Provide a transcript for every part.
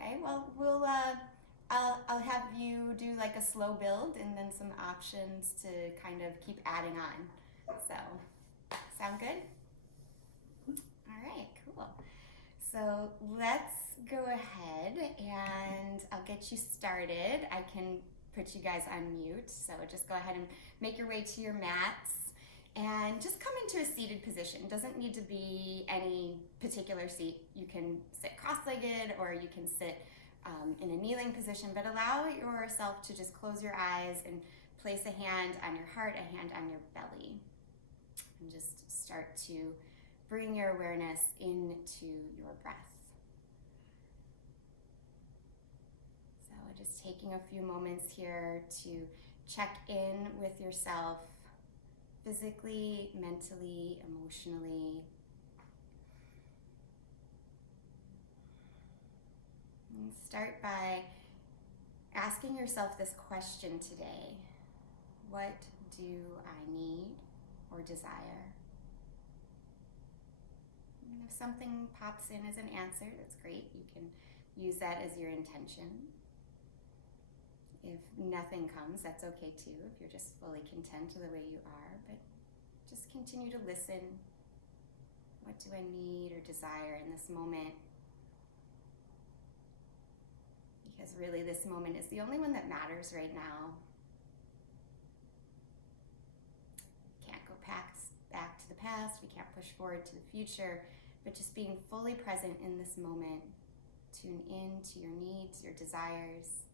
Okay, well, I'll have you do like a slow build and then some options to kind of keep adding on. So, sound good? All right, cool. So let's go ahead and I'll get you started. I can put you guys on mute, so just go ahead and make your way to your mats and just come into a seated position. Doesn't need to be any particular seat. You can sit cross-legged or you can sit in a kneeling position, but allow yourself to just close your eyes and place a hand on your heart, a hand on your belly, and just start to bring your awareness into your breath. So just taking a few moments here to check in with yourself physically, mentally, emotionally. And start by asking yourself this question today. What do I need or desire? And if something pops in as an answer, that's great. You can use that as your intention. If nothing comes, that's okay too, if you're just fully content the way you are, but just continue to listen. What do I need or desire in this moment? Because really this moment is the only one that matters right now. We can't go back to the past, we can't push forward to the future, but just being fully present in this moment. Tune in to your needs, your desires.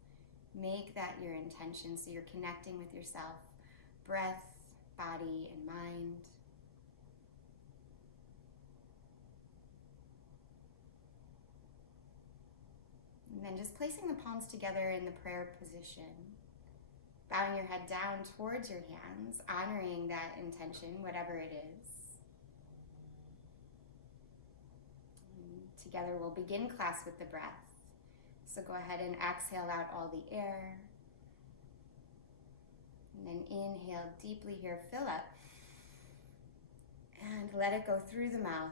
Make that your intention so you're connecting with yourself, breath, body, and mind. And then just placing the palms together in the prayer position. Bowing your head down towards your hands, honoring that intention, whatever it is. And together we'll begin class with the breath. So go ahead and exhale out all the air. And then inhale deeply here, fill up. And let it go through the mouth.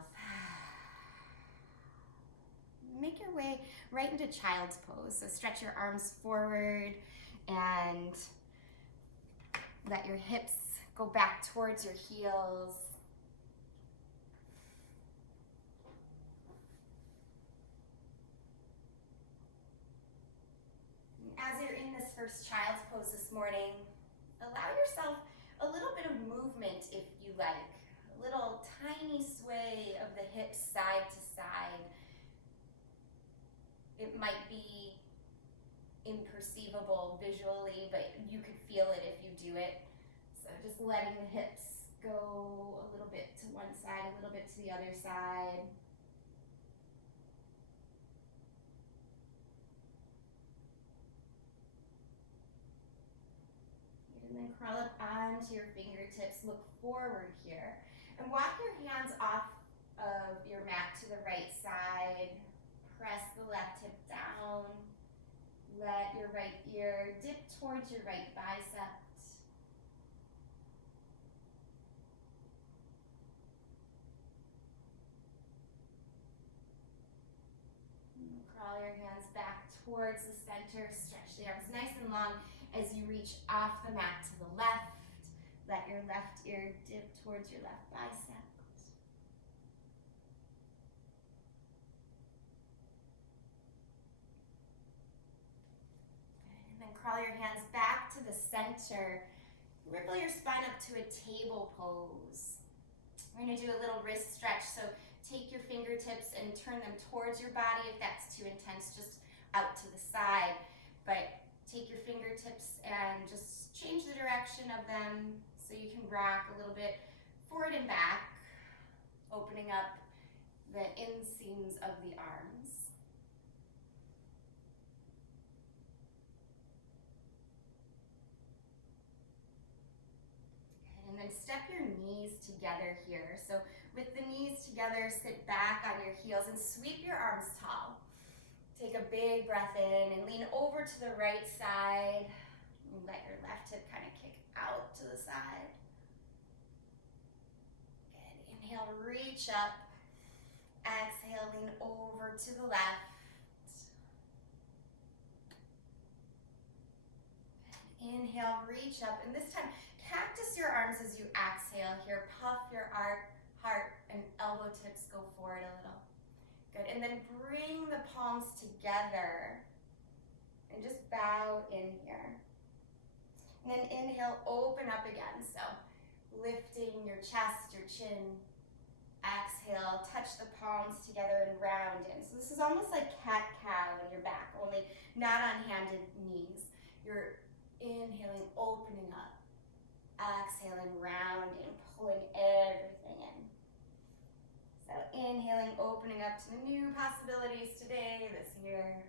Make your way right into child's pose. So stretch your arms forward and let your hips go back towards your heels. As you're in this first child's pose this morning, allow yourself a little bit of movement if you like. A little tiny sway of the hips side to side. It might be imperceivable visually, but you could feel it if you do it. So just letting the hips go a little bit to one side, a little bit to the other side. And then crawl up onto your fingertips, look forward here. And walk your hands off of your mat to the right side. Press the left hip down. Let your right ear dip towards your right bicep. And crawl your hands back towards the center. Stretch the arms nice and long as you reach off the mat to the left. Let your left ear dip towards your left bicep. Crawl your hands back to the center. Ripple your spine up to a table pose. We're going to do a little wrist stretch, so take your fingertips and turn them towards your body. If that's too intense, just out to the side. But take your fingertips and just change the direction of them so you can rock a little bit forward and back, opening up the inseams of the arms. And then step your knees together here. So with the knees together, sit back on your heels and sweep your arms tall. Take a big breath in and lean over to the right side. And let your left hip kind of kick out to the side. Good. Inhale, reach up. Exhale, lean over to the left. Inhale, reach up, and this time cactus your arms as you exhale here. Puff your heart and elbow tips go forward a little. Good, and then bring the palms together and just bow in here. And then inhale, open up again. So lifting your chest, your chin. Exhale, touch the palms together and round in. So this is almost like cat-cow in your back, only not on handed knees. You're inhaling, opening up. Exhaling, rounding, pulling everything in. So inhaling, opening up to new possibilities today, this year.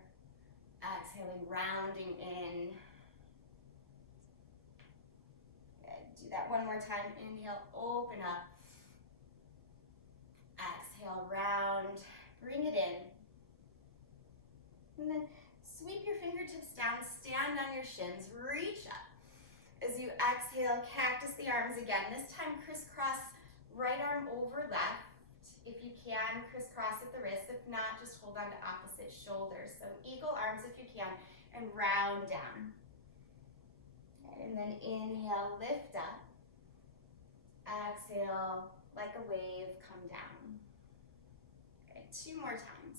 Exhaling, rounding in. Good. Do that one more time. Inhale, open up. Exhale, round, bring it in. And then sweep your fingertips down, stand on your shins, reach up. As you exhale, cactus the arms again. This time crisscross right arm over left. If you can, crisscross at the wrist. If not, just hold on to opposite shoulders. So eagle arms if you can, and round down. And then inhale, lift up. Exhale, like a wave, come down. Okay, 2 more times.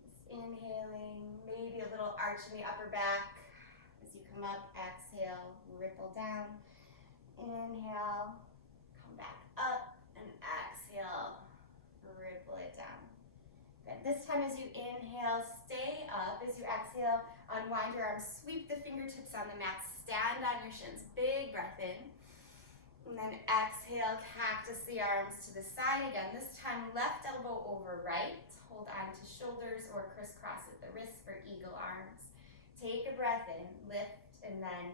Just inhaling, maybe a little arch in the upper back. As you come up, exhale, ripple down. Inhale, come back up, and exhale, ripple it down. Good. This time as you inhale, stay up. As you exhale, unwind your arms, sweep the fingertips on the mat, stand on your shins. Big breath in. And then exhale, cactus the arms to the side again. This time, left elbow over right. Hold on to shoulders or crisscross at the wrist for eagle arms. Take a breath in, lift, and then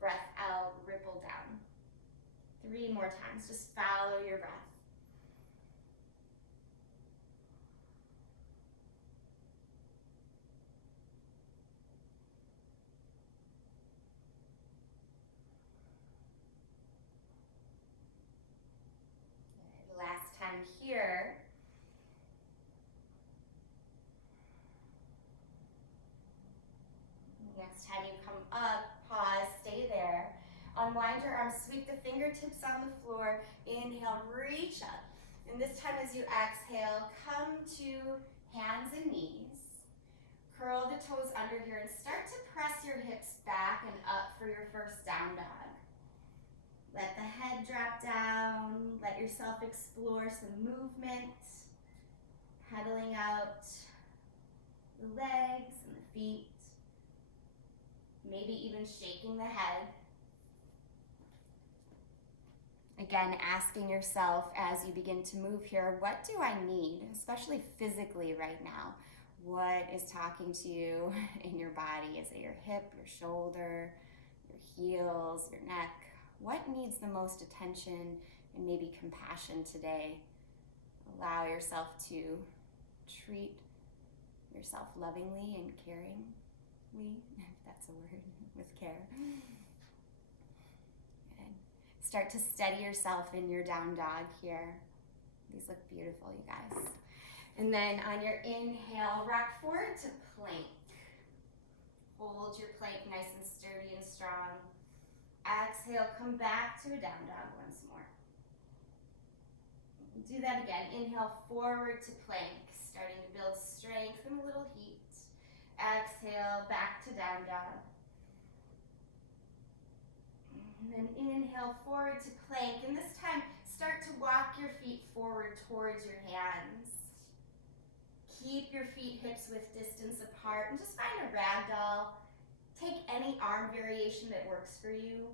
breath out, ripple down. 3 more times, just follow your breath. Last time here. Next time you come up, pause, stay there. Unwind your arms, sweep the fingertips on the floor. Inhale, reach up. And this time as you exhale, come to hands and knees. Curl the toes under here and start to press your hips back and up for your first down dog. Let the head drop down. Let yourself explore some movement. Pedaling out the legs and the feet. Maybe even shaking the head. Again, asking yourself as you begin to move here, what do I need, especially physically right now? What is talking to you in your body? Is it your hip, your shoulder, your heels, your neck? What needs the most attention and maybe compassion today? Allow yourself to treat yourself lovingly and caringly, if that's a word, with care. Good. Start to steady yourself in your down dog here. These look beautiful, you guys. And then on your inhale, rock forward to plank. Hold your plank nice and sturdy and strong. Exhale, come back to a down dog once more. Do that again. Inhale, forward to plank, starting to build strength and a little heat. Exhale, back to down dog. And then inhale, forward to plank. And this time, start to walk your feet forward towards your hands. Keep your feet hips width distance apart and just find a ragdoll. Take any arm variation that works for you.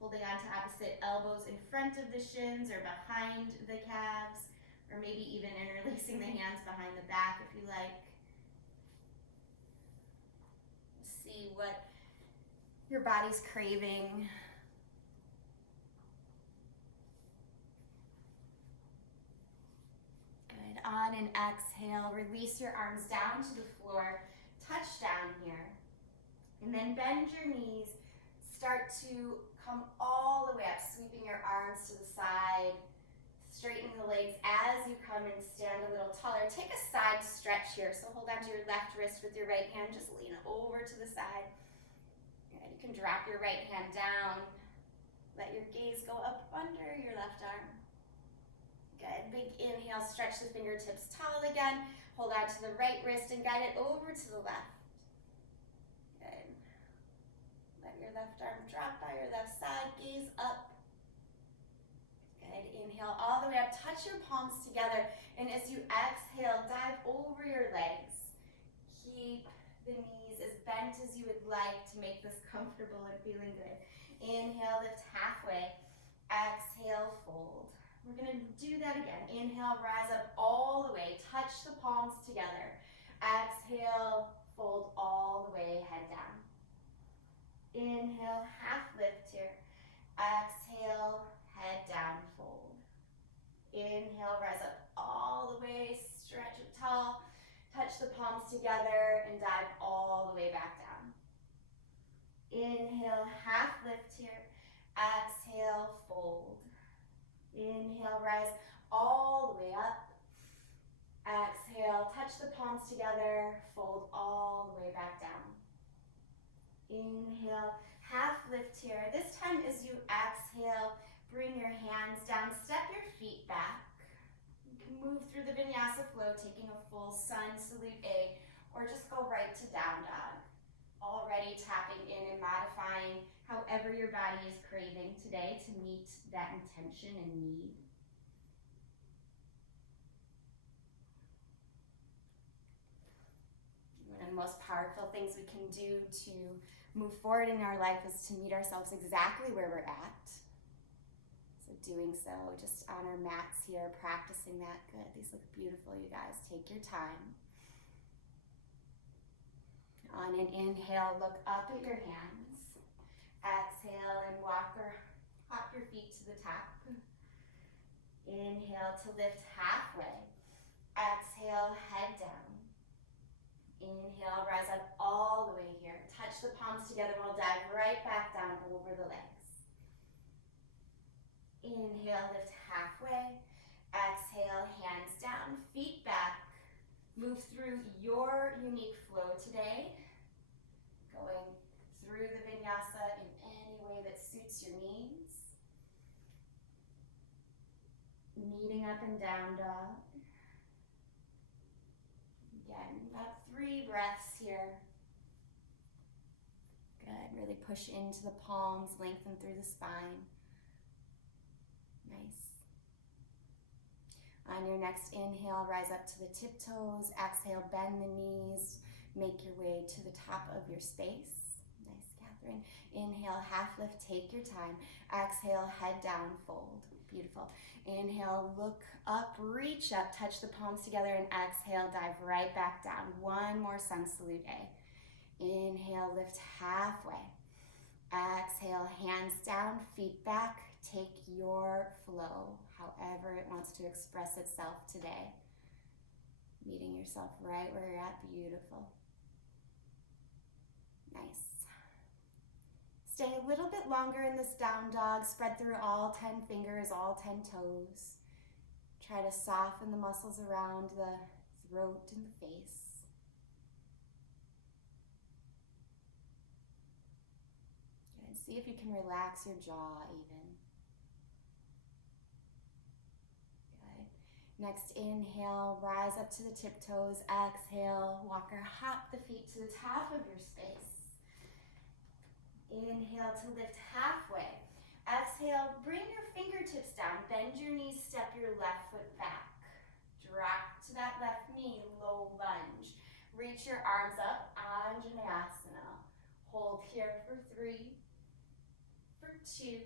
Holding on to opposite elbows in front of the shins or behind the calves, or maybe even interlacing the hands behind the back if you like. See what your body's craving. Good. On an exhale, release your arms down to the floor. Touch down here. And then bend your knees, start to come all the way up, sweeping your arms to the side, straightening the legs as you come and stand a little taller. Take a side stretch here, so hold on to your left wrist with your right hand, just lean over to the side. Good. You can drop your right hand down. Let your gaze go up under your left arm. Good. Big inhale, stretch the fingertips tall again. Hold on to the right wrist and guide it over to the left. Good. Let your left arm drop by your left side, gaze up. Good. Inhale all the way up, touch your palms together, and as you exhale, dive over your legs. Keep the knees as bent as you would like to make this comfortable and feeling good. Inhale, lift halfway. Exhale, fold. We're gonna do that again. Inhale, rise up all the way. Touch the palms together. Exhale, fold all the way, head down. Inhale, half lift here. Exhale, head down, fold. Inhale, rise up all the way, stretch it tall. Touch the palms together and dive all the way back down. Inhale, half lift here. Exhale, fold. Inhale, rise all the way up. Exhale, touch the palms together, fold all the way back down. Inhale, half lift here. This time as you exhale, bring your hands down, step your feet back. You can move through the vinyasa flow, taking a full sun salute A, or just go right to down dog. Already tapping in and modifying however your body is craving today to meet that intention and need. One of the most powerful things we can do to move forward in our life is to meet ourselves exactly where we're at. So doing so, just on our mats here, practicing that. Good, these look beautiful, you guys. Take your time. On an inhale, look up at your hands. Exhale and walk or hop your feet to the top. Inhale to lift halfway. Exhale, head down. Inhale, rise up all the way here. Touch the palms together. We'll dive right back down over the legs. Inhale, lift halfway. Exhale, hands down, feet back. Move through your unique flow today. Going through the vinyasa in any way that suits your needs. Meeting up and down dog. Again, about 3 breaths here. Good, really push into the palms, lengthen through the spine. Nice. On your next inhale, rise up to the tiptoes. Exhale, bend the knees. Make your way to the top of your space. Nice, Catherine. Inhale, half lift, take your time. Exhale, head down, fold. Beautiful. Inhale, look up, reach up, touch the palms together, and exhale, dive right back down. One more sun salute A. Inhale, lift halfway. Exhale, hands down, feet back. Take your flow, however it wants to express itself today. Meeting yourself right where you're at, beautiful. Nice. Stay a little bit longer in this down dog, spread through all 10 fingers, all 10 toes. Try to soften the muscles around the throat and the face. Good. See if you can relax your jaw even. Next inhale, rise up to the tiptoes. Exhale, walk or hop the feet to the top of your space. Inhale to lift halfway. Exhale, bring your fingertips down. Bend your knees, step your left foot back. Drop to that left knee, low lunge. Reach your arms up, Anjaneyasana. Hold here for 3, for 2,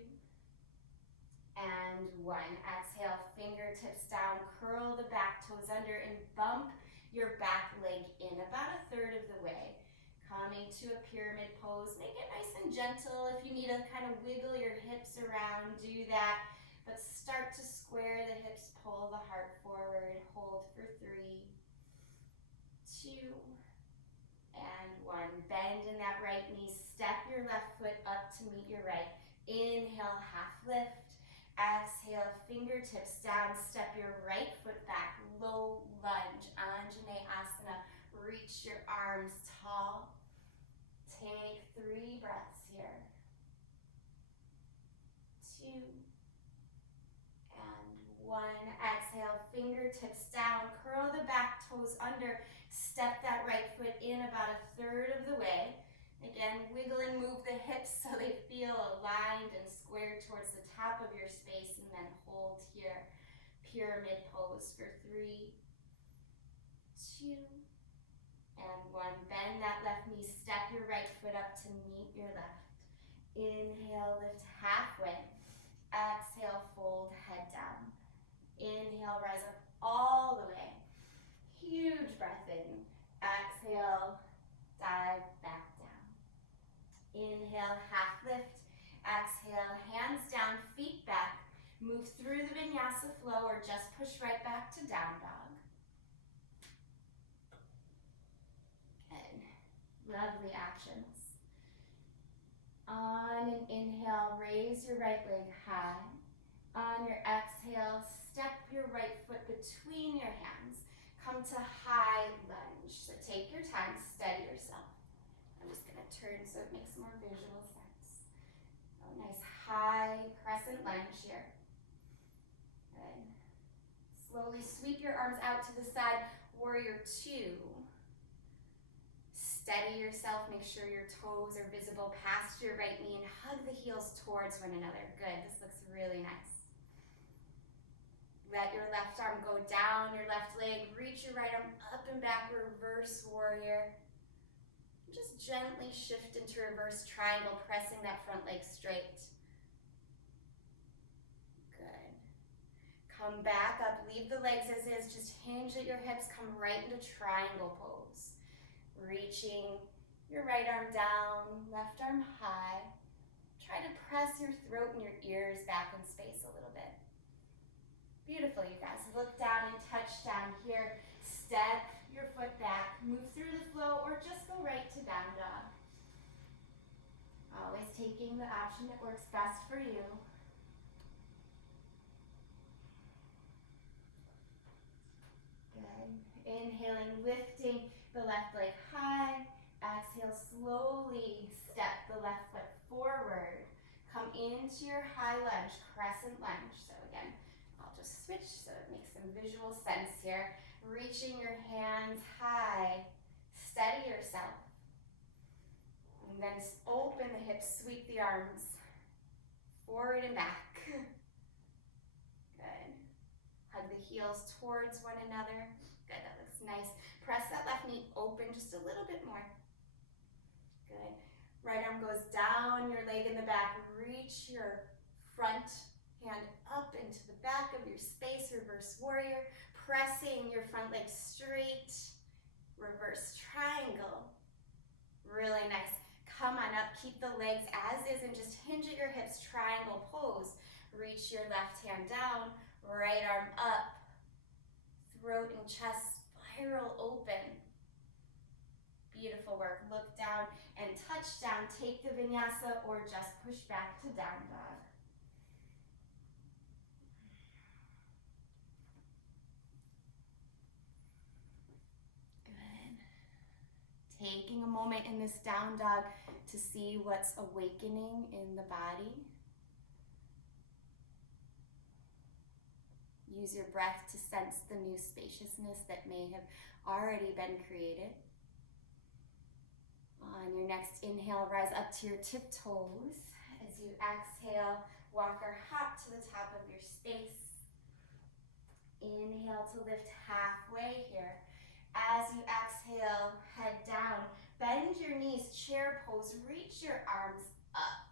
and 1. Exhale, fingertips down, curl the back toes under and bump your back leg in about 1/3 of the way. Coming to a pyramid pose. Make it nice and gentle. If you need to kind of wiggle your hips around, do that. But start to square the hips, pull the heart forward. Hold for 3, 2, and 1. Bend in that right knee. Step your left foot up to meet your right. Inhale, half lift. Exhale, fingertips down, step your right foot back, low lunge, Anjaneyasana. Reach your arms tall. Take 3 breaths here. 2 and 1. Exhale, fingertips down, curl the back toes under, step that right foot in about 1/3 of the way. Again, wiggle and move the hips so they feel aligned and squared towards the top of your space, and then hold here. Pyramid pose for 3, 2, and 1. Bend that left knee, step your right foot up to meet your left. Inhale, lift halfway. Exhale, fold head down. Inhale, rise up all the way. Huge breath in. Exhale, dive back down. Inhale, half lift. Exhale, hands down, feet back. Move through the vinyasa flow or just push right back to down dog. Good. Lovely actions. On an inhale, raise your right leg high. On your exhale, step your right foot between your hands. Come to high lunge. So take your time, steady yourself. I'm just gonna turn so it makes more visual sense. Oh, nice high crescent lunge here. Good. Slowly sweep your arms out to the side, warrior 2. Steady yourself, make sure your toes are visible past your right knee and hug the heels towards one another. Good, this looks really nice. Let your left arm go down, your left leg, reach your right arm up and back, reverse warrior. Just gently shift into reverse triangle, pressing that front leg straight. Good. Come back up, leave the legs as is, just hinge at your hips, come right into triangle pose. Reaching your right arm down, left arm high. Try to press your throat and your ears back in space a little bit. Beautiful, you guys. Look down and touch down here. Step your foot back, move through the flow, or just go right to down dog. Always taking the option that works best for you. Good. Inhaling, lifting the left leg high. Exhale, slowly step the left foot forward. Come into your high lunge, crescent lunge. So again, I'll just switch so it makes some visual sense here. Reaching your hands high, steady yourself. And then open the hips, sweep the arms forward and back. Good. Hug the heels towards one another. Good, that looks nice. Press that left knee open just a little bit more. Good. Right arm goes down, your leg in the back. Reach your front hand up into the back of your space, reverse warrior. Pressing your front leg straight, reverse triangle. Really nice. Come on up, keep the legs as is and just hinge at your hips, triangle pose. Reach your left hand down, right arm up. Throat and chest spiral open. Beautiful work. Look down and touch down. Take the vinyasa or just push back to down dog. Taking a moment in this down dog to see what's awakening in the body. Use your breath to sense the new spaciousness that may have already been created. On your next inhale, rise up to your tiptoes. As you exhale, walk or hop to the top of your space. Inhale to lift halfway here. As you exhale, head down, bend your knees, chair pose, reach your arms up.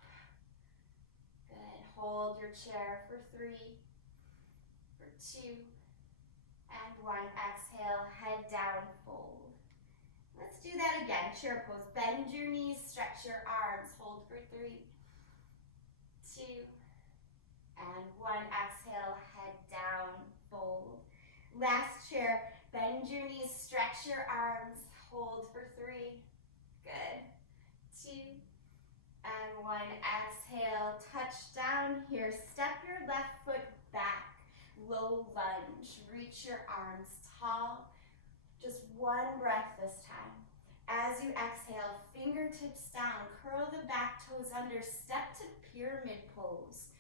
Good, hold your chair for 3, for 2, and 1. Exhale, head down, fold. Let's do that again, chair pose, bend your knees, stretch your arms, hold for 3, 2, and 1. Exhale, head down, fold. Last chair. Bend your knees, stretch your arms, hold for 3, good, 2, and 1. Exhale, touch down here, step your left foot back, low lunge, reach your arms tall, just one breath this time. As you exhale, fingertips down, curl the back toes under, step to pyramid pose.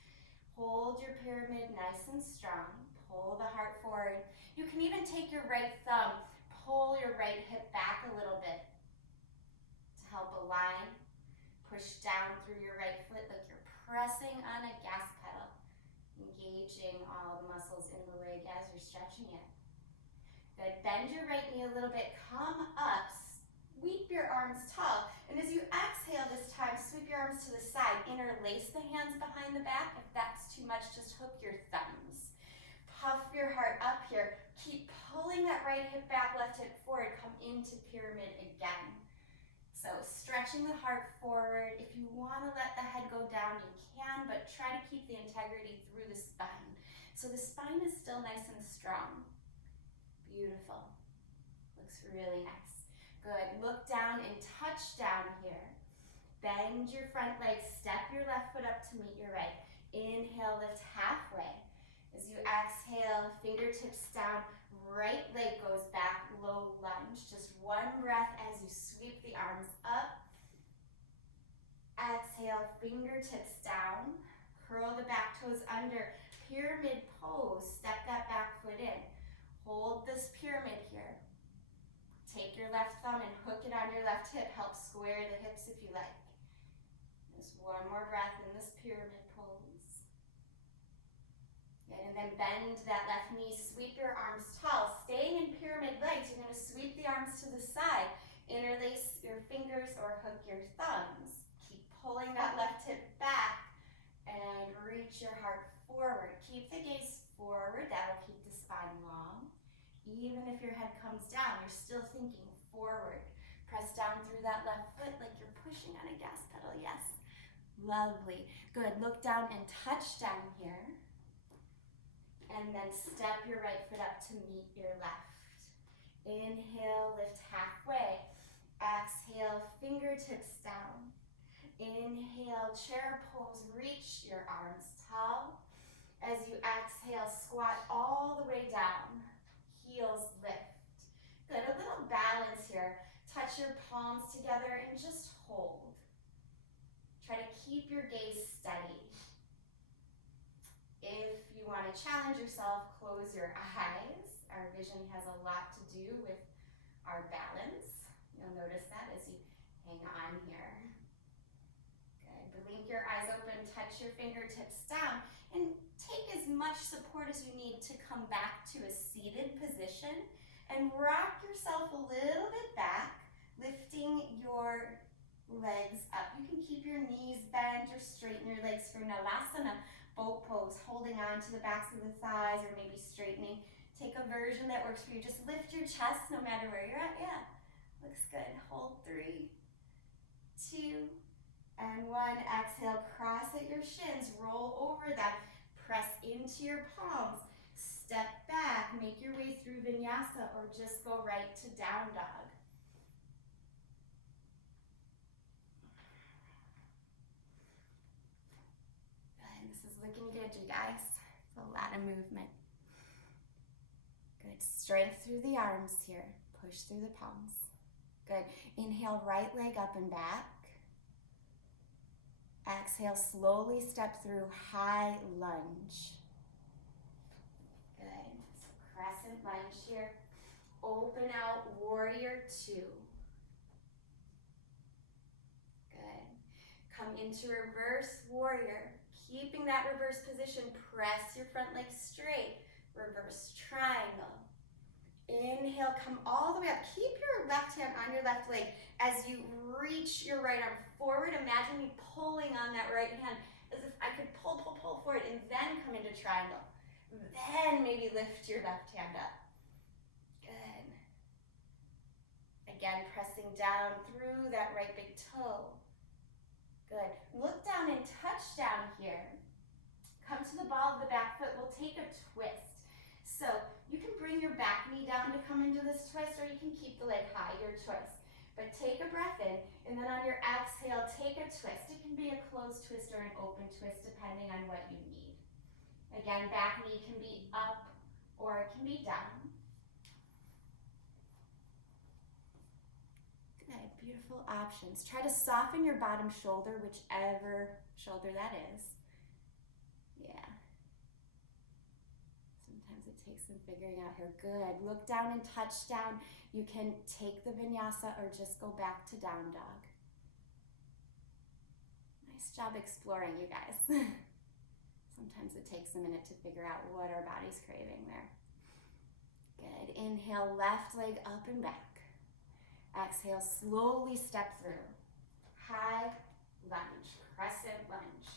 Hold your pyramid nice and strong. Pull the heart forward. You can even take your right thumb, pull your right hip back a little bit to help align. Push down through your right foot like you're pressing on a gas pedal, engaging all the muscles in the leg as you're stretching it. Good. Bend your right knee a little bit. Come up. Sweep your arms tall. And as you exhale this time, sweep your arms to the side. Interlace the hands behind the back. If that's too much, just hook your thumbs. Puff your heart up here. Keep pulling that right hip back, left hip forward. Come into pyramid again. So stretching the heart forward. If you want to let the head go down, you can, but try to keep the integrity through the spine. So the spine is still nice and strong. Beautiful. Looks really nice. Good. Look down and touch down here. Bend your front leg. Step your left foot up to meet your right. Inhale, lift halfway. As you exhale, fingertips down. Right leg goes back, low lunge. Just one breath as you sweep the arms up. Exhale, fingertips down. Curl the back toes under. Pyramid pose. Step that back foot in. Hold this pyramid here. Take your left thumb and hook it on your left hip. Help square the hips if you like. Just one more breath in this pyramid pose. Good, and then bend that left knee. Sweep your arms tall. Staying in pyramid legs, you're going to sweep the arms to the side. Interlace your fingers or hook your thumbs. Keep pulling that left hip back and reach your heart forward. Keep the gaze forward. That'll keep the spine long. Even if your head comes down, you're still thinking forward. Press down through that left foot like you're pushing on a gas pedal. Yes. Lovely. Good. Look down and touch down here. And then step your right foot up to meet your left. Inhale, lift halfway. Exhale, fingertips down. Inhale, chair pose. Reach your arms tall. As you exhale, squat all the way down. Heels lift. Good, a little balance here. Touch your palms together and just hold. Try to keep your gaze steady. If you want to challenge yourself, close your eyes. Our vision has a lot to do with our balance. You'll notice that as you hang on here. Good, blink your eyes open, touch your fingertips down, and take as much support as you need to come back to a seated position and rock yourself a little bit back, lifting your legs up. You can keep your knees bent or straighten your legs for Navasana, boat pose, holding on to the backs of the thighs or maybe straightening. Take a version that works for you. Just lift your chest no matter where you're at. Yeah, looks good. Hold 3, 2, and 1. Exhale, cross at your shins, roll over them. Press into your palms, step back, make your way through vinyasa or just go right to down dog. Good, this is looking good, you guys. It's a lot of movement. Good, strength through the arms here. Push through the palms. Good, inhale, right leg up and back. Exhale, slowly step through high lunge. Good. So crescent lunge here. Open out, warrior 2. Good. Come into reverse warrior. Keeping that reverse position, press your front leg straight. Reverse triangle. Inhale, come all the way up. Keep your left hand on your left leg as you reach your right arm forward. Imagine me pulling on that right hand as if I could pull forward and then come into triangle. Then maybe lift your left hand up. Good. Again, pressing down through that right big toe. Good. Look down and touch down here. Come to the ball of the back foot. We'll take a twist. So you can bring your back knee down to come into this twist, or you can keep the leg high, your choice. But take a breath in, and then on your exhale, take a twist. It can be a closed twist or an open twist, depending on what you need. Again, back knee can be up or it can be down. Good. Beautiful options. Try to soften your bottom shoulder, whichever shoulder that is. Yeah. Sometimes it takes some figuring out here. Good. Look down and touch down. You can take the vinyasa or just go back to down dog. Nice job exploring, you guys. Sometimes it takes a minute to figure out what our body's craving there. Good. Inhale, left leg up and back. Exhale, slowly step through. High lunge, crescent lunge.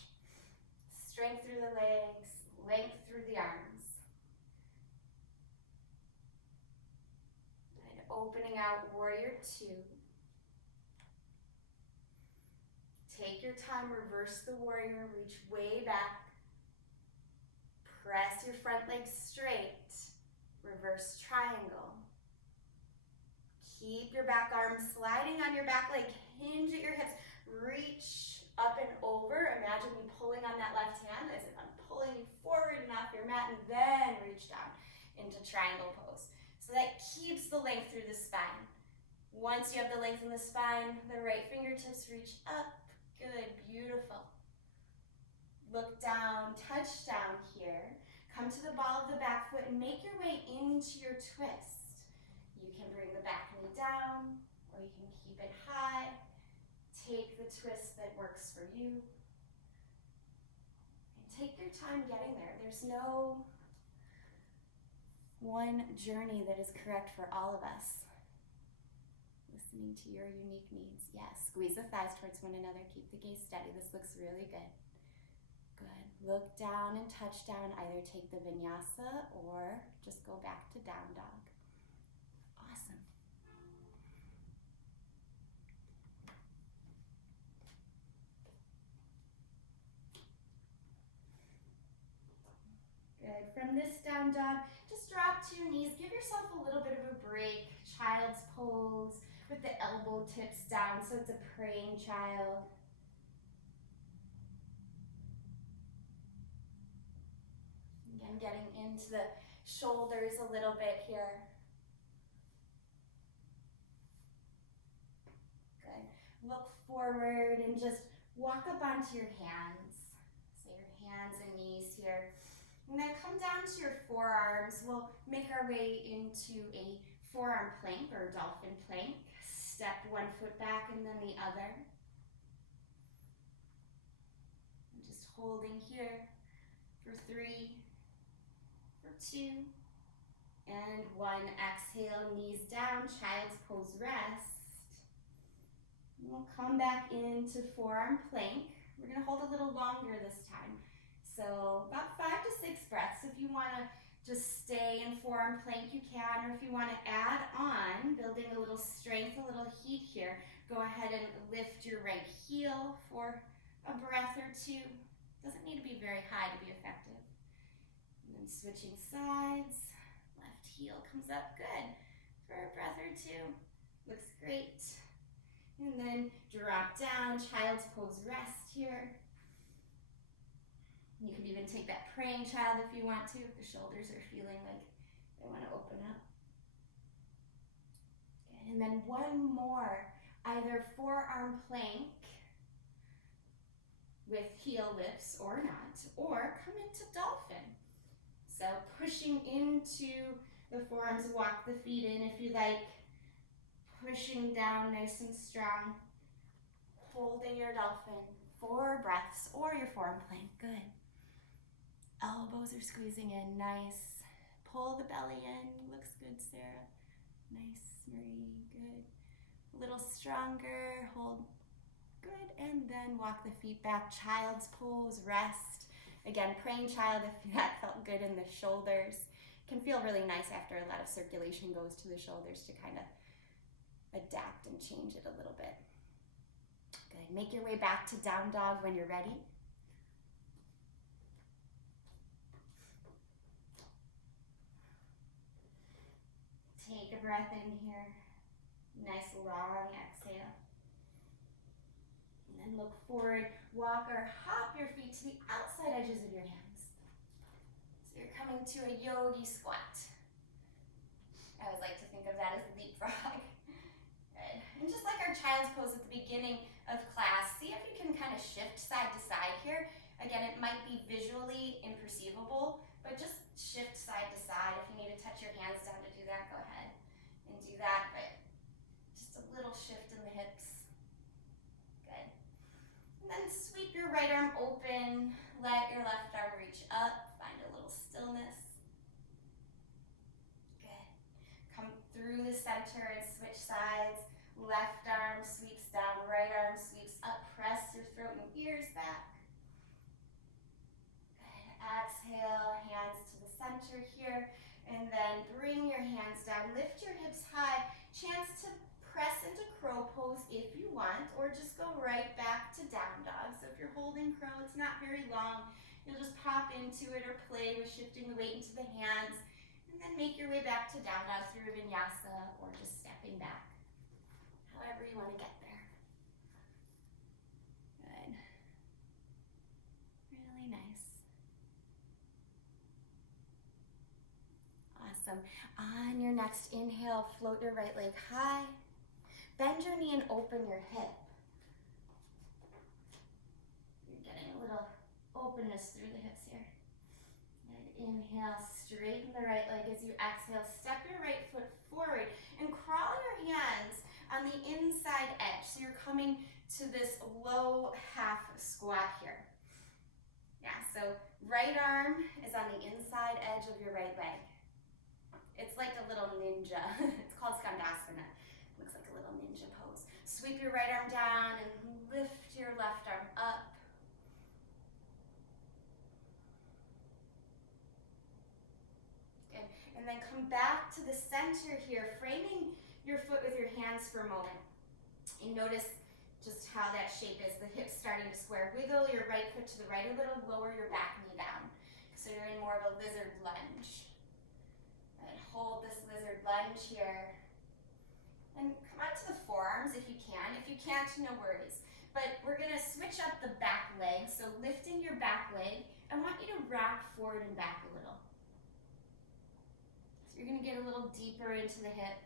Strength through the legs, length through the arms. And opening out, warrior two. Take your time, reverse the warrior, reach way back. Press your front leg straight. Reverse triangle. Keep your back arm sliding on your back leg. Hinge at your hips. Reach up and over. Imagine me pulling on that left hand as if I'm pulling you forward and off your mat, and then reach down into triangle pose. So that keeps the length through the spine. Once you have the length in the spine, the right fingertips reach up. Good, beautiful. Look down, touch down here. Come to the ball of the back foot and make your way into your twist. You can bring the back knee down, or you can keep it high. Take the twist that works for you. And take your time getting there. There's no one journey that is correct for all of us. Listening to your unique needs. Yes, squeeze the thighs towards one another. Keep the gaze steady. This looks really good. Good. Look down and touch down. Either take the vinyasa or just go back to down dog. Awesome. Good. From this down dog, just drop to your knees. Give yourself a little bit of a break. Child's pose with the elbow tips down, so it's a praying child. Again, getting into the shoulders a little bit here. Good. Look forward and just walk up onto your hands. So your hands and knees here. And then come down to your forearms. We'll make our way into a forearm plank or dolphin plank. Step one foot back and then the other. And just holding here for 3, for 2, and 1. Exhale, knees down, child's pose, rest. And we'll come back into forearm plank. We're gonna hold a little longer this time. So about 5 to 6 breaths. If you wanna just stay in forearm plank, you can, or if you wanna add on, building a little strength, a little heat here, go ahead and lift your right heel for a breath or 2. Doesn't need to be very high to be effective. And then switching sides, left heel comes up, good, for a breath or 2. Looks great. And then drop down, child's pose, rest here. You can even take that praying child if you want to, if the shoulders are feeling like they want to open up. Good. And then one more, either forearm plank with heel lifts or not, or come into dolphin. So pushing into the forearms, walk the feet in if you like, pushing down nice and strong, holding your dolphin, 4 breaths, or your forearm plank, good. Elbows are squeezing in, nice. Pull the belly in, looks good, Sarah. Nice, Marie, good. A little stronger, hold, good. And then walk the feet back, child's pose, rest. Again, praying child if that felt good in the shoulders. Can feel really nice after a lot of circulation goes to the shoulders to kind of adapt and change it a little bit. Good, make your way back to down dog when you're ready. Take a breath in here. Nice long exhale. And then look forward, walk or hop your feet to the outside edges of your hands. So you're coming to a yogi squat. I always like to think of that as a leapfrog. Good. And just like our child's pose at the beginning of class, see if you can kind of shift side to side here. Again, it might be visually imperceivable, but just shift side to side. If you need to touch your hands down to do that, go ahead and do that, but just a little shift in the hips. Good. And then sweep your right arm open, let your left arm reach up, find a little stillness. Good. Come through the center and switch sides. Left arm sweeps down, right arm sweeps up, press your throat and ears back. Exhale, hands to the center here, and then bring your hands down, lift your hips high, chance to press into crow pose if you want, or just go right back to down dog. So if you're holding crow, it's not very long, you'll just pop into it or play with shifting the weight into the hands, and then make your way back to down dog through a vinyasa or just stepping back, however you want to get there. Good. Really nice. Awesome. On your next inhale, float your right leg high. Bend your knee and open your hip. You're getting a little openness through the hips here. And inhale, straighten the right leg as you exhale. Step your right foot forward and crawl your hands on the inside edge. So you're coming to this low half squat here. Yeah, so right arm is on the inside edge of your right leg. It's like a little ninja. It's called Skandasana. Looks like a little ninja pose. Sweep your right arm down and lift your left arm up. Good. And then come back to the center here, framing your foot with your hands for a moment. And notice just how that shape is. The hips starting to square. Wiggle your right foot to the right a little, lower your back knee down. So you're in more of a lizard lunge. And hold this lizard lunge here. And come out to the forearms if you can. If you can't, no worries. But we're gonna switch up the back leg. So lifting your back leg, I want you to rock forward and back a little. So you're gonna get a little deeper into the hip.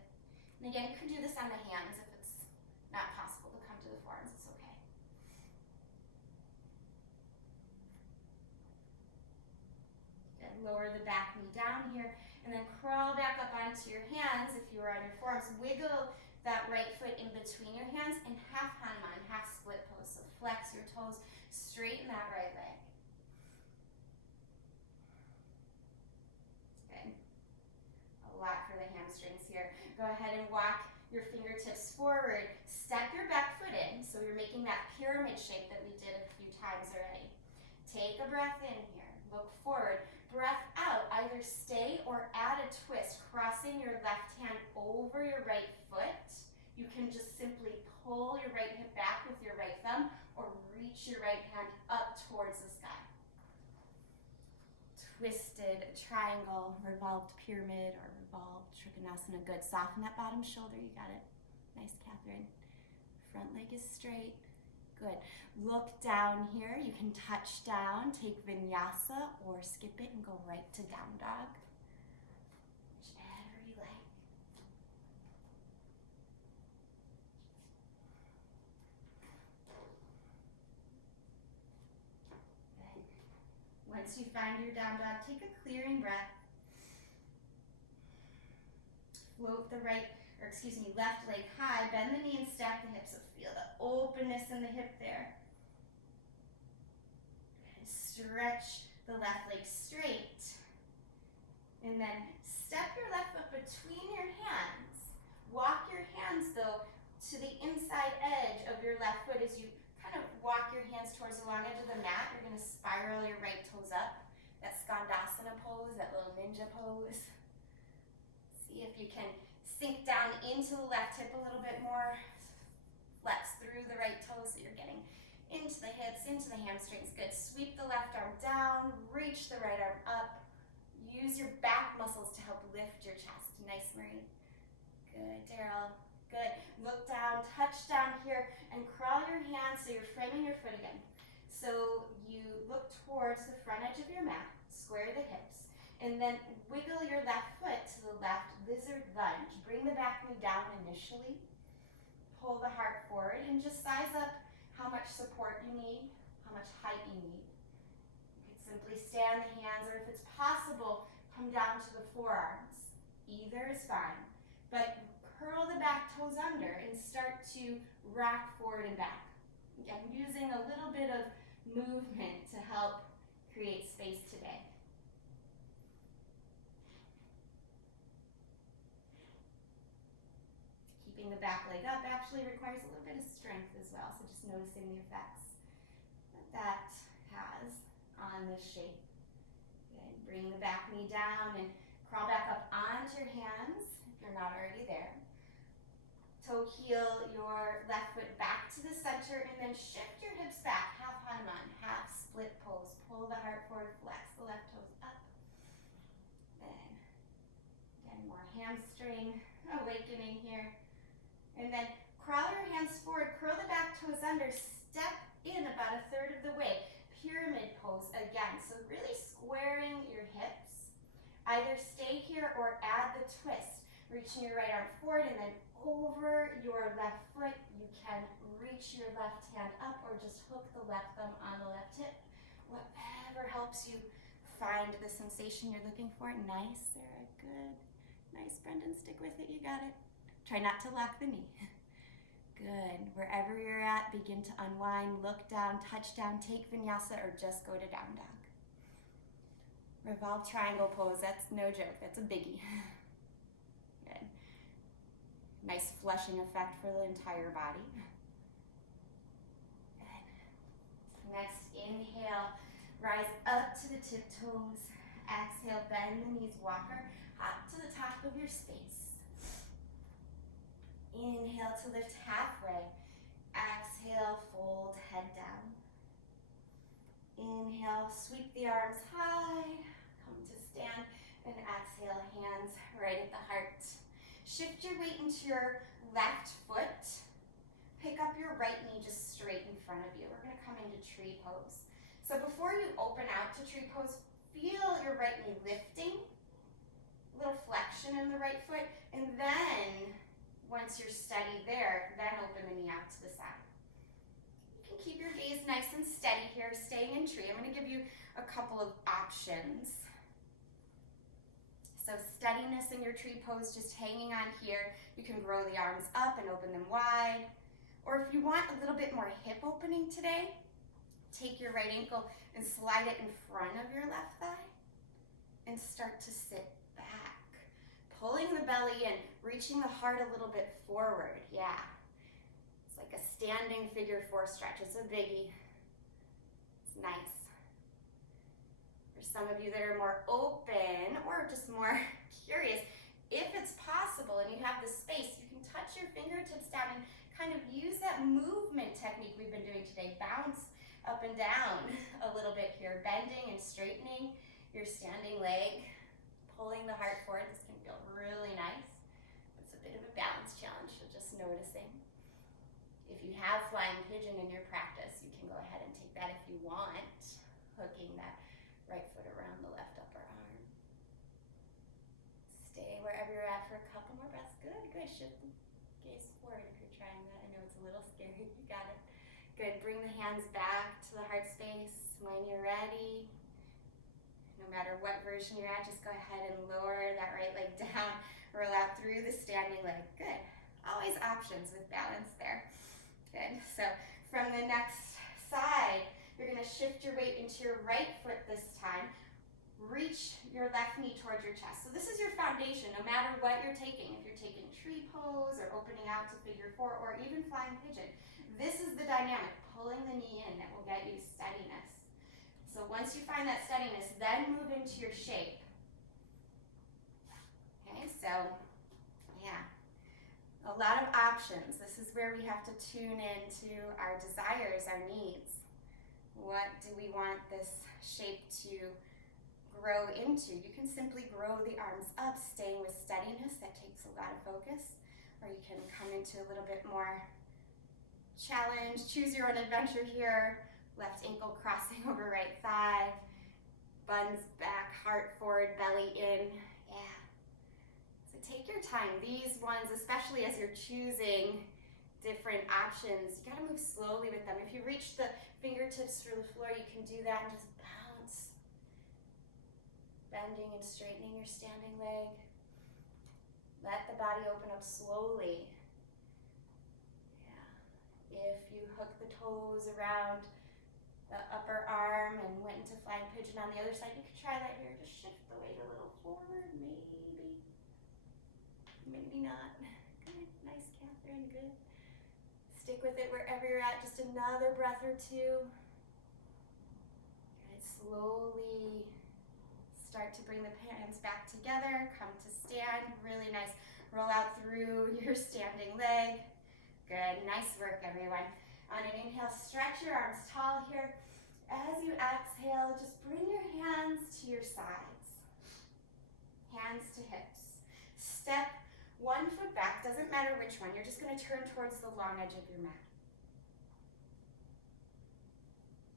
And again, you can do this on the hands if it's not possible to come to the forearms, it's okay. Good. Lower the back knee down here. And then crawl back up onto your hands if you are on your forearms. Wiggle that right foot in between your hands and half Hanuman, half split pose. So flex your toes, straighten that right leg. Good. A lot for the hamstrings here. Go ahead and walk your fingertips forward. Step your back foot in. So you're making that pyramid shape that we did a few times already. Take a breath in here. Look forward. Breath out, either stay or add a twist, crossing your left hand over your right foot. You can just simply pull your right hip back with your right thumb or reach your right hand up towards the sky. Twisted triangle, revolved pyramid, or revolved trikonasana. Good. Soften that bottom shoulder. You got it. Nice, Catherine. Front leg is straight. Good. Look down here. You can touch down, take vinyasa, or skip it and go right to down dog. Whichever you like. Good. Once you find your down dog, take a clearing breath. Float the left leg high, bend the knee and stack the hips. So feel the openness in the hip there. And stretch the left leg straight. And then step your left foot between your hands. Walk your hands though to the inside edge of your left foot as you kind of walk your hands towards the long edge of the mat. You're gonna spiral your right toes up. That Skandasana pose, that little ninja pose. See if you can sink down into the left hip a little bit more. Flex through the right toes so you're getting into the hips, into the hamstrings. Good. Sweep the left arm down, reach the right arm up. Use your back muscles to help lift your chest. Nice, Marie. Good, Daryl. Good. Look down, touch down here, and crawl your hands so you're framing your foot again. So you look towards the front edge of your mat, square the hips, and then wiggle your left foot to the left, lizard lunge. Bring the back knee down initially. pull the heart forward and just size up how much support you need, how much height you need. You could simply stand the hands, or if it's possible, come down to the forearms. Either is fine, but curl the back toes under and start to rock forward and back. Again, using a little bit of movement to help create space today. Keeping the back leg up actually requires a little bit of strength as well, so just noticing the effects that has on this shape. Good. Bring the back knee down and crawl back up onto your hands if you're not already there. Toe heel your left foot back to the center and then shift your hips back, half Hanuman, half split pose. Pull the heart forward, flex the left toes up. Then, again, more hamstring awakening here. And then crawl your hands forward, curl the back toes under, step in about a third of the way. Pyramid pose again, so really squaring your hips. Either stay here or add the twist. Reaching your right arm forward and then over your left foot. You can reach your left hand up or just hook the left thumb on the left hip. Whatever helps you find the sensation you're looking for. Nice, Sarah, good. Nice, Brendan, stick with it, you got it. Try not to lock the knee. Good. Wherever you're at, begin to unwind, look down, touch down, take vinyasa, or just go to down dog. Revolve triangle pose, that's no joke, that's a biggie. Good. Nice flushing effect for the entire body. Good. Next, inhale, rise up to the tiptoes. Exhale, bend the knees, walker, hop to the top of your space. Inhale to lift halfway. Exhale, fold head down. Inhale, sweep the arms high. Come to stand. And exhale, hands right at the heart. Shift your weight into your left foot. Pick up your right knee just straight in front of you. We're going to come into tree pose. So before you open out to tree pose, feel your right knee lifting. A little flexion in the right foot. And then once you're steady there, then open the knee out to the side. You can keep your gaze nice and steady here, staying in tree. I'm going to give you a couple of options. So steadiness in your tree pose, just hanging on here. You can grow the arms up and open them wide. Or if you want a little bit more hip opening today, take your right ankle and slide it in front of your left thigh and start to sit back. Pulling the belly in, reaching the heart a little bit forward. Yeah. It's like a standing figure four stretch. It's a biggie. It's nice. For some of you that are more open or just more curious, if it's possible and you have the space, you can touch your fingertips down and kind of use that movement technique we've been doing today. Bounce up and down a little bit here, bending and straightening your standing leg. Pulling the heart forward, this can feel really nice. It's a bit of a balance challenge, so just noticing. If you have flying pigeon in your practice, you can go ahead and take that if you want, hooking that right foot around the left upper arm. Stay wherever you're at for a couple more breaths. Good, good. Shift the gaze forward if you're trying that. I know it's a little scary. You got it. Good. Bring the hands back to the heart space when you're ready. No matter what version you're at, just go ahead and lower that right leg down, roll out through the standing leg. Good. Always options with balance there. Good. So from the next side, you're going to shift your weight into your right foot this time. Reach your left knee towards your chest. So this is your foundation, no matter what you're taking. If you're taking tree pose or opening out to figure four or even flying pigeon, this is the dynamic, pulling the knee in that will get you steadiness. So once you find that steadiness, then move into your shape. Okay, so yeah, a lot of options. This is where we have to tune into our desires, our needs. What do we want this shape to grow into? You can simply grow the arms up, staying with steadiness. That takes a lot of focus. Or you can come into a little bit more challenge, choose your own adventure here. Left ankle crossing over right thigh, buns back, heart forward, belly in. Yeah. So take your time. These ones, especially as you're choosing different options. You gotta move slowly with them. If you reach the fingertips for the floor, you can do that and just bounce. Bending and straightening your standing leg. Let the body open up slowly. Yeah. If you hook the toes around the upper arm and went into flying pigeon on the other side, you could try that here. Just shift the weight a little forward, maybe. Maybe not. Good. Nice, Catherine. Good. Stick with it wherever you're at. Just another breath or two. Good. Slowly start to bring the hands back together. Come to stand. Really nice. Roll out through your standing leg. Good. Nice work, everyone. On an inhale, stretch your arms tall here. As you exhale, just bring your hands to your sides. Hands to hips. Step one foot back, doesn't matter which one. You're just going to turn towards the long edge of your mat.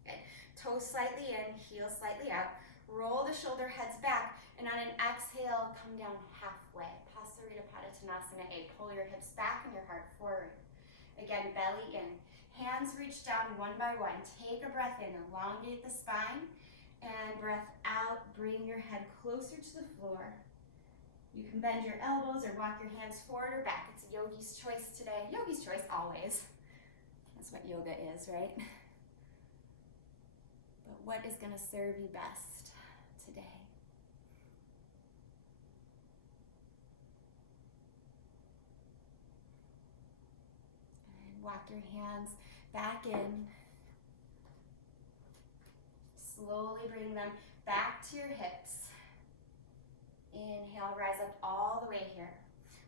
Good. Toes slightly in, heels slightly out. Roll the shoulder heads back, and on an exhale, come down halfway. Pasarita Padottanasana A. Pull your hips back and your heart forward. Again, belly in. Hands reach down one by one. Take a breath in, elongate the spine, and breath out. Bring your head closer to the floor. You can bend your elbows or walk your hands forward or back. It's yogi's choice today. Yogi's choice always. That's what yoga is, right? But what is going to serve you best today? And walk your hands back in. Slowly bring them back to your hips. Inhale, rise up all the way here.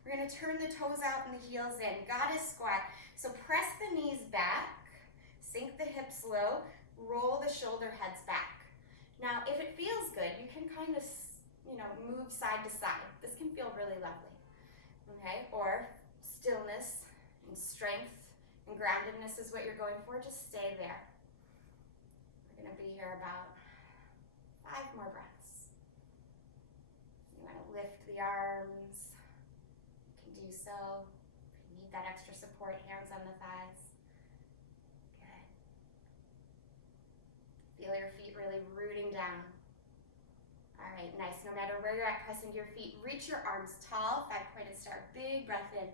We're going to turn the toes out and the heels in. Goddess squat. So press the knees back, sink the hips low, roll the shoulder heads back. Now, if it feels good, you can kind of, move side to side. This can feel really lovely. Okay? Or stillness and strength and groundedness is what you're going for. Just stay there. We're going to be here about 5 more breaths. You want to lift the arms. You can do so. If you need that extra support, hands on the thighs. Good. Feel your feet really rooting down. All right, nice. No matter where you're at, pressing your feet. Reach your arms tall, 5-pointed star. Big breath in.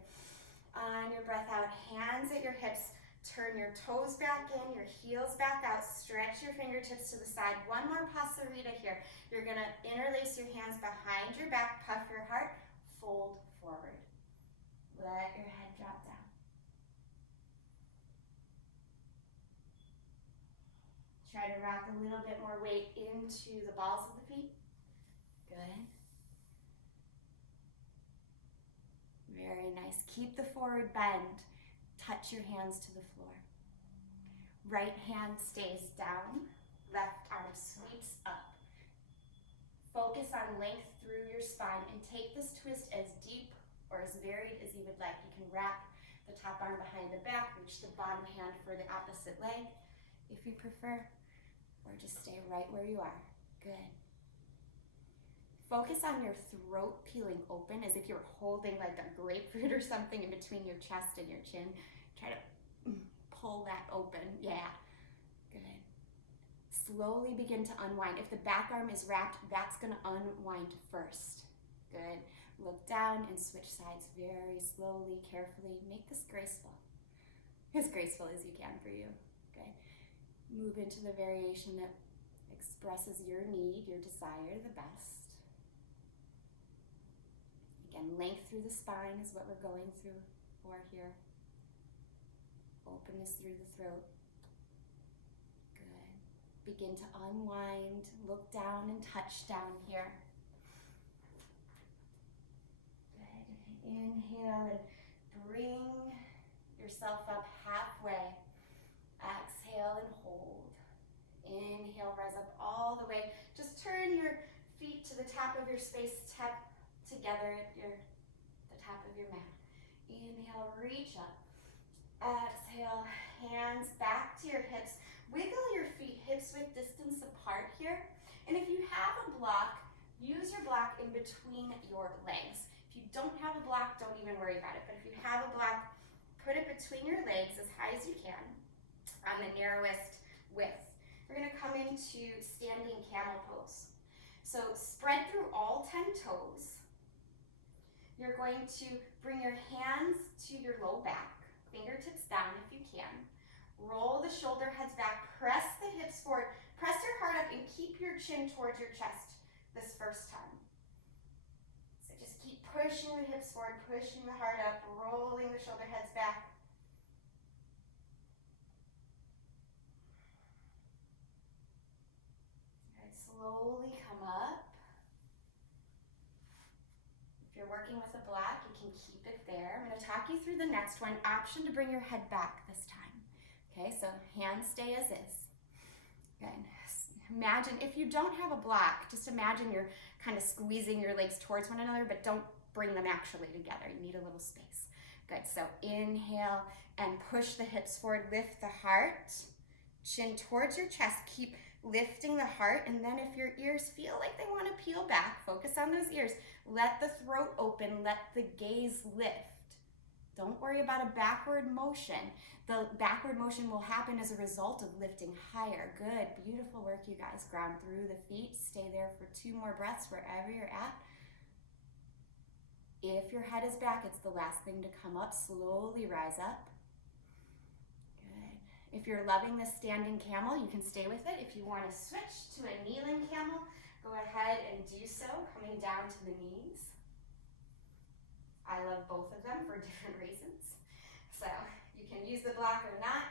On your breath out, hands at your hips. Turn your toes back in, your heels back out. Stretch your fingertips to the side. One more Pasarita here. You're going to interlace your hands behind your back, puff your heart, fold forward. Let your head drop down. Try to rock a little bit more weight into the balls of the feet. Good. Very nice. Keep the forward bend. Touch your hands to the floor. Right hand stays down. Left arm sweeps up. Focus on length through your spine and take this twist as deep or as varied as you would like. You can wrap the top arm behind the back, reach the bottom hand for the opposite leg if you prefer, or just stay right where you are. Good. Focus on your throat peeling open as if you were holding like a grapefruit or something in between your chest and your chin. Try to pull that open. Yeah. Good. Slowly begin to unwind. If the back arm is wrapped, that's going to unwind first. Good. Look down and switch sides very slowly, carefully. Make this graceful. As graceful as you can for you. Okay. Move into the variation that expresses your need, your desire the best. Again, length through the spine is what we're going through for here. Openness through the throat. Good. Begin to unwind, look down and touch down here. Good. Inhale and bring yourself up halfway. Exhale and hold. Inhale, rise up all the way. Just turn your feet to the top of your space, tap together at the top of your mat. Inhale, reach up. Exhale, hands back to your hips. Wiggle your feet hips width distance apart here. And if you have a block, use your block in between your legs. If you don't have a block, don't even worry about it. But if you have a block, put it between your legs as high as you can on the narrowest width. We're gonna come into standing camel pose. So spread through all 10 toes. You're going to bring your hands to your low back, fingertips down if you can. Roll the shoulder heads back, press the hips forward, press your heart up and keep your chin towards your chest this first time. So just keep pushing the hips forward, pushing the heart up, rolling the shoulder heads back. Good, slowly come up. If you're working with a block, you can keep it there. I'm going to talk you through the next one. Option to bring your head back this time. Okay, so hands stay as is. Good. Imagine, if you don't have a block, just imagine you're kind of squeezing your legs towards one another, but don't bring them actually together. You need a little space. Good, so inhale and push the hips forward, lift the heart, chin towards your chest, keep lifting the heart, and then if your ears feel like they want to peel back, focus on those ears. Let the throat open, let the gaze lift. Don't worry about a backward motion. The backward motion will happen as a result of lifting higher. Good, beautiful work, you guys. Ground through the feet. Stay there for 2 more breaths wherever you're at. If your head is back, it's the last thing to come up. Slowly rise up. Good. If you're loving this standing camel, you can stay with it. If you want to switch to a kneeling camel, go ahead and do so, coming down to the knees. I love both of them for different reasons. So you can use the block or not.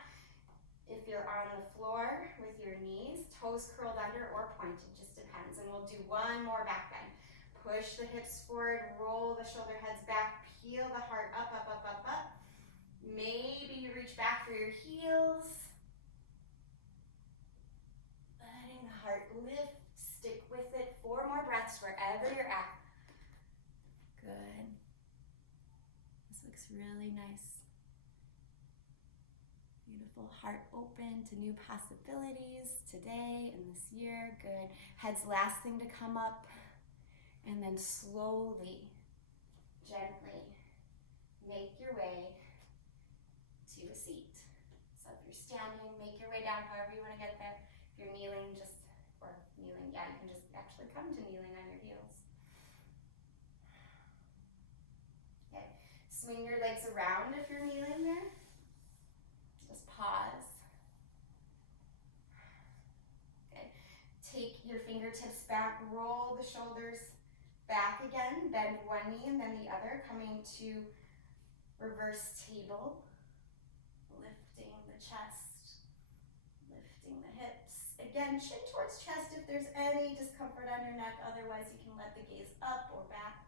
If you're on the floor with your knees, toes curled under or pointed, just depends. And we'll do one more back bend. Push the hips forward, roll the shoulder heads back, peel the heart up, up, up, up, up. Maybe you reach back for your heels. Letting the heart lift, stick with it. 4 more breaths wherever you're at. Good. Looks really nice. Beautiful heart open to new possibilities today and this year. Good. Head's last thing to come up. And then slowly, gently make your way to a seat. So if you're standing, make your way down however you want to get there. If you're kneeling, you can just actually come to kneeling on your heels. Okay. Swing your legs around if you're kneeling there. Just pause. Good. Take your fingertips back, roll the shoulders back again, bend one knee and then the other, coming to reverse table. Lifting the chest, lifting the hips. Again, chin towards chest if there's any discomfort on your neck, otherwise you can let the gaze up or back.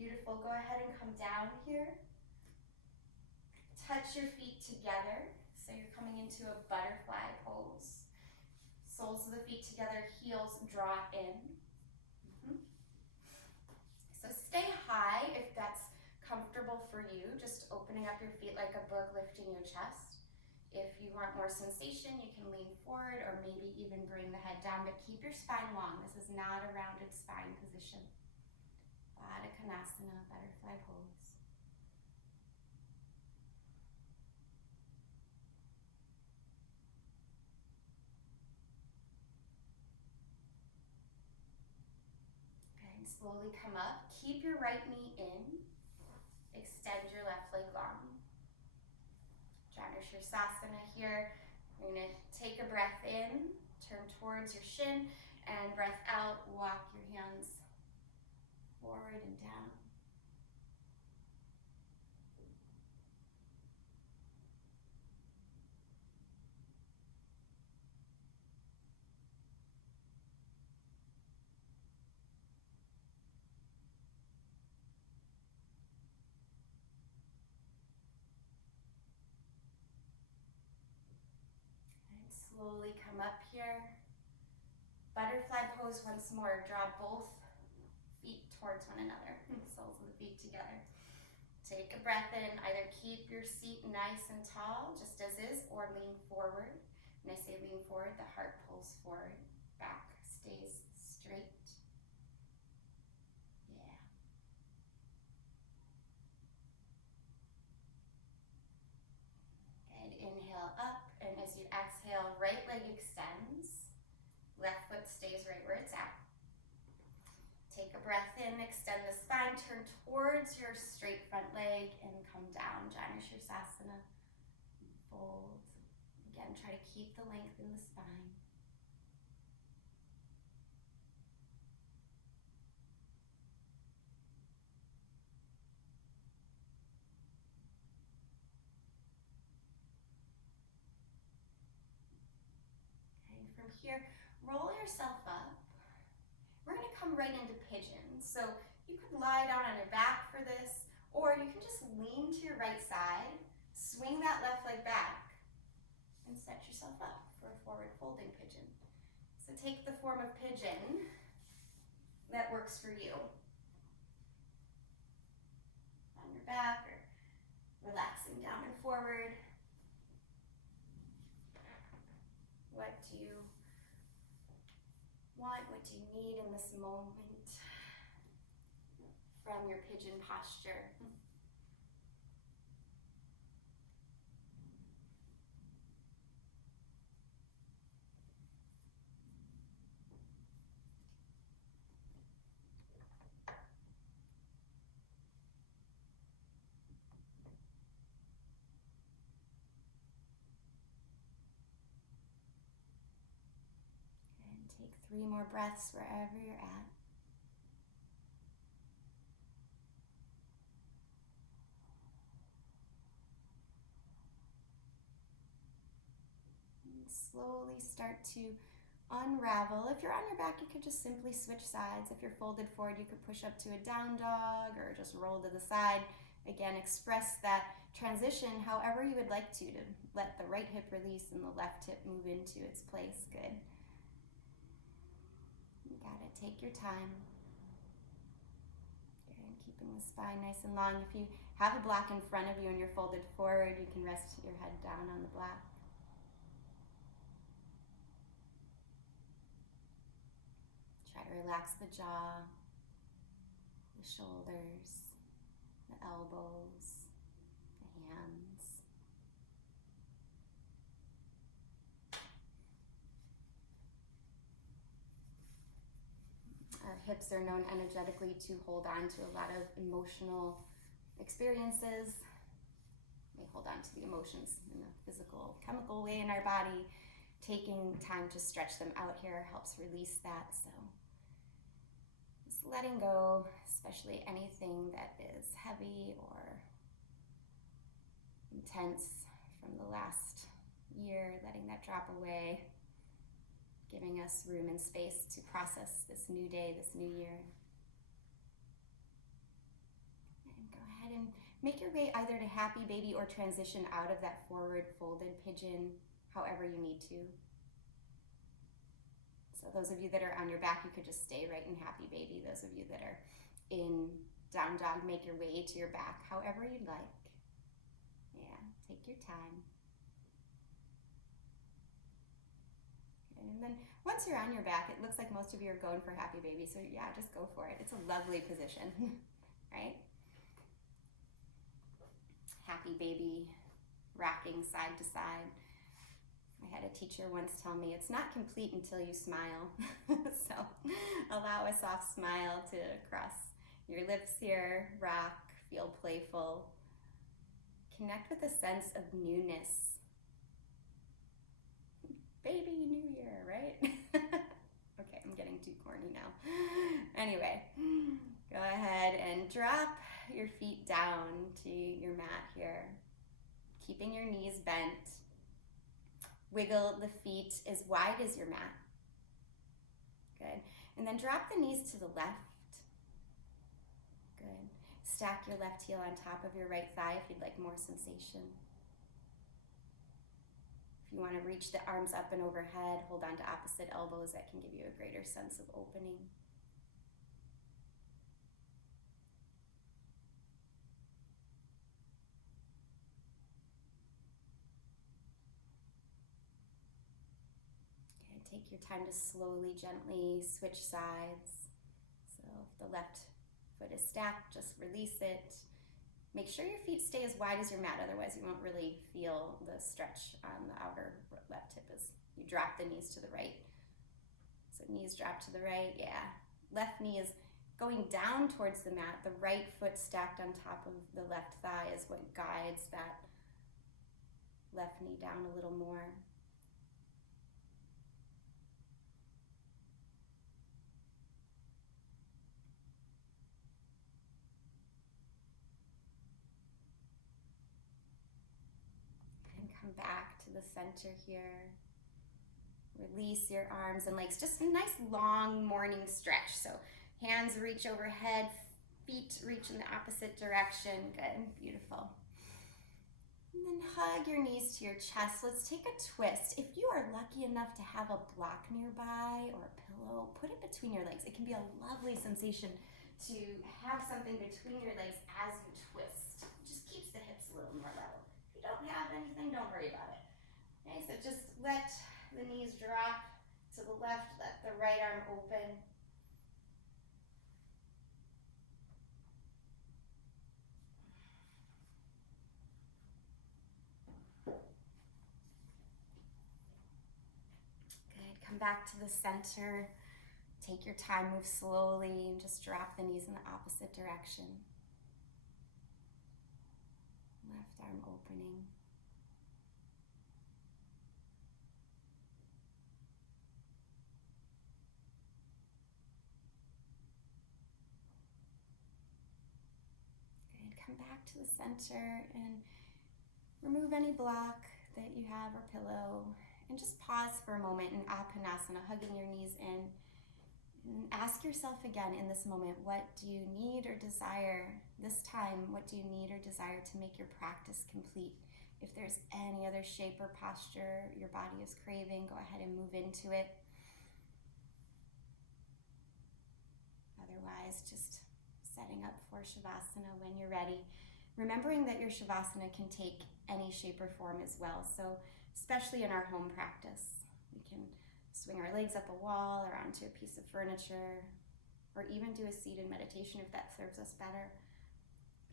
Beautiful. Go ahead and come down here. Touch your feet together. So you're coming into a butterfly pose. Soles of the feet together, heels draw in. So stay high if that's comfortable for you. Just opening up your feet like a book, lifting your chest. If you want more sensation, you can lean forward or maybe even bring the head down, but keep your spine long. This is not a rounded spine position. Baddha Konasana, butterfly pose. Okay, and slowly come up. Keep your right knee in. Extend your left leg long. Shirsasana here. You're going to take a breath in, turn towards your shin, and breath out, walk your hands forward and down. Slowly come up here. Butterfly pose once more. Draw both feet towards one another. Soles of the feet together. Take a breath in. Either keep your seat nice and tall, just as is, or lean forward. When I say lean forward, the heart pulls forward. Back stays straight. Yeah. towards out. Take a breath in, extend the spine, turn towards your straight front leg and come down, Janu Sirsasana. Fold. Again, try to keep the length in the spine. Okay, from here, roll yourself up. We're going to come right into pigeon. So you could lie down on your back for this, or you can just lean to your right side, swing that left leg back, and set yourself up for a forward folding pigeon. So take the form of pigeon that works for you. On your back or relaxing down and forward. What do you want? What do you need in this moment from your pigeon posture? Take 3 more breaths wherever you're at. And slowly start to unravel. If you're on your back, you could just simply switch sides. If you're folded forward, you could push up to a down dog or just roll to the side. Again, express that transition however you would like to let the right hip release and the left hip move into its place. Good. You got it. Take your time. And keeping the spine nice and long. If you have a block in front of you and you're folded forward, you can rest your head down on the block. Try to relax the jaw, the shoulders, the elbows, the hands. Our hips are known energetically to hold on to a lot of emotional experiences. They hold on to the emotions in a physical, chemical way in our body. Taking time to stretch them out here helps release that. So just letting go, especially anything that is heavy or intense from the last year, letting that drop away. Giving us room and space to process this new day, this new year. And go ahead and make your way either to happy baby or transition out of that forward folded pigeon, however you need to. So those of you that are on your back, you could just stay right in happy baby. Those of you that are in down dog, make your way to your back, however you'd like. Yeah, take your time. And then once you're on your back, it looks like most of you are going for happy baby. So yeah, just go for it. It's a lovely position, right? Happy baby, rocking side to side. I had a teacher once tell me it's not complete until you smile. So allow a soft smile to cross your lips here, rock, feel playful. Connect with a sense of newness. Baby new year, right? Okay, I'm getting too corny now. Anyway, go ahead and drop your feet down to your mat here, keeping your knees bent. Wiggle the feet as wide as your mat. Good. And then drop the knees to the left. Good. Stack your left heel on top of your right thigh if you'd like more sensation. If you want to reach the arms up and overhead, hold on to opposite elbows. That can give you a greater sense of opening. Okay, take your time to slowly, gently switch sides. So if the left foot is stacked, just release it. Make sure your feet stay as wide as your mat, otherwise you won't really feel the stretch on the outer left hip as you drop the knees to the right. So knees drop to the right, yeah. Left knee is going down towards the mat. The right foot stacked on top of the left thigh is what guides that left knee down a little more. And come back to the center here. Release your arms and legs. Just a nice long morning stretch. So hands reach overhead, feet reach in the opposite direction. Good, beautiful. And then hug your knees to your chest. Let's take a twist. If you are lucky enough to have a block nearby or a pillow, put it between your legs. It can be a lovely sensation to have something between your legs as you twist. It just keeps the hips a little more level. If you don't have anything, don't worry about it. Okay, so just let the knees drop to the left, let the right arm open. Good, come back to the center. Take your time, move slowly, and just drop the knees in the opposite direction. Left arm opening. Come back to the center and remove any block that you have or pillow, and just pause for a moment in Apanasana, hugging your knees in, and ask yourself again in this moment, what do you need or desire this time? What do you need or desire to make your practice complete? If there's any other shape or posture your body is craving, go ahead and move into it. Otherwise, just setting up for Shavasana when you're ready. Remembering that your Shavasana can take any shape or form as well. So especially in our home practice, we can swing our legs up a wall or onto a piece of furniture, or even do a seated meditation if that serves us better.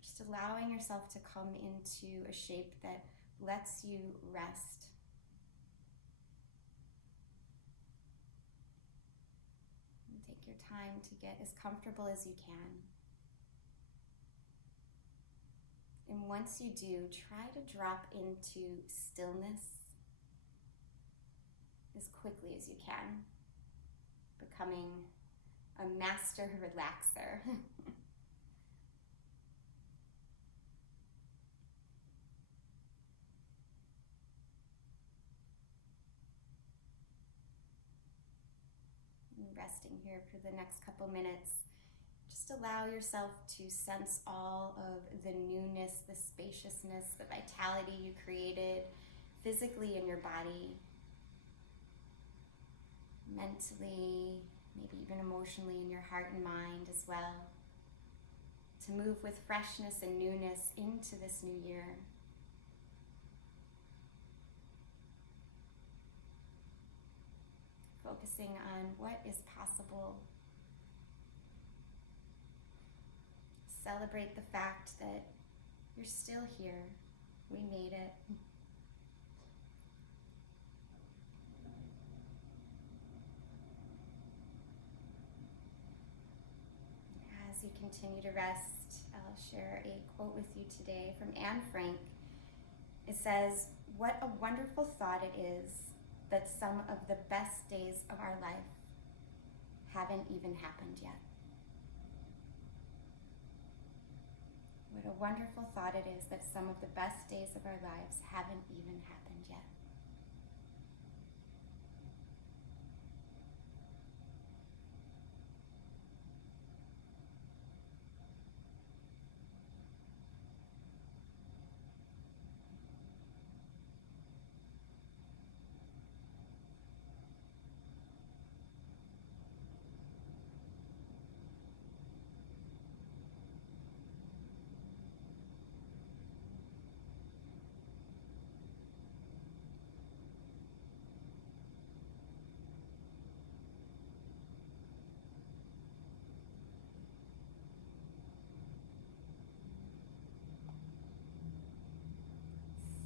Just allowing yourself to come into a shape that lets you rest. And take your time to get as comfortable as you can. And once you do, try to drop into stillness as quickly as you can, becoming a master relaxer. Resting here for the next couple minutes. Just allow yourself to sense all of the newness, the spaciousness, the vitality you created physically in your body, mentally, maybe even emotionally in your heart and mind as well. To move with freshness and newness into this new year. Focusing on what is possible. Celebrate the fact that you're still here. We made it. As you continue to rest, I'll share a quote with you today from Anne Frank. It says, "What a wonderful thought it is that some of the best days of our life haven't even happened yet." What a wonderful thought it is that some of the best days of our lives haven't even happened yet.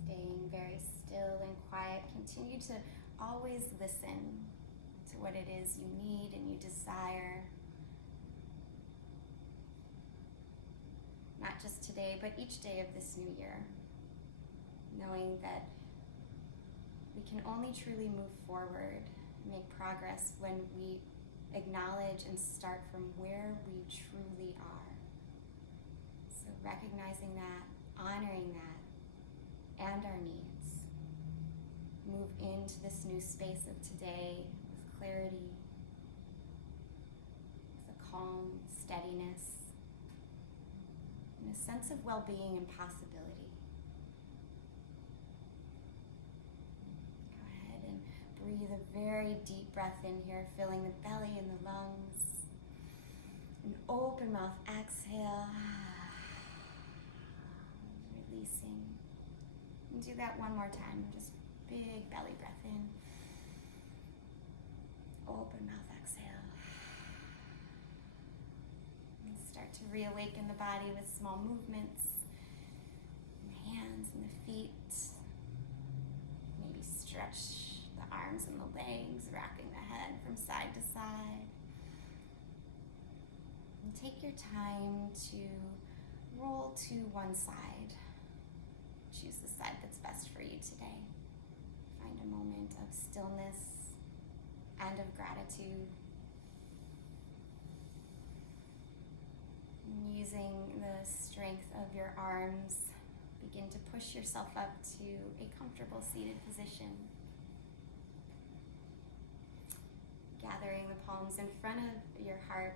Staying very still and quiet, continue to always listen to what it is you need and you desire. Not just today, but each day of this new year. Knowing that we can only truly move forward, make progress when we acknowledge and start from where we truly are. So recognizing that, honoring that, and our needs. Move into this new space of today with clarity, with a calm steadiness, and a sense of well-being and possibility. Go ahead and breathe a very deep breath in here, filling the belly and the lungs. An open mouth exhale. Releasing. And do that one more time. Just big belly breath in. Open mouth exhale. And start to reawaken the body with small movements. In the hands and the feet. Maybe stretch the arms and the legs, rocking the head from side to side. And take your time to roll to one side. Choose the side that's best for you today. Find a moment of stillness and of gratitude. And using the strength of your arms, begin to push yourself up to a comfortable seated position. Gathering the palms in front of your heart.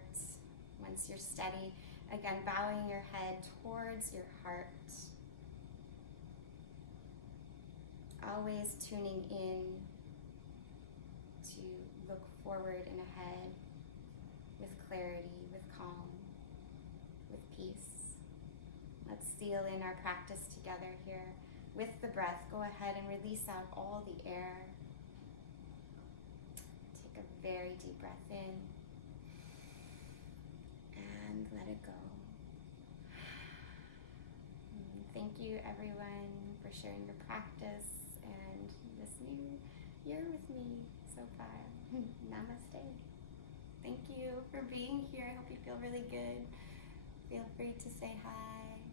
Once you're steady, again bowing your head towards your heart. Always tuning in to look forward and ahead with clarity, with calm, with peace. Let's seal in our practice together here. With the breath, go ahead and release out all the air. Take a very deep breath in and let it go. Thank you, everyone, for sharing your practice and this new year with me so far. Namaste. Thank you for being here. I hope you feel really good. Feel free to say hi.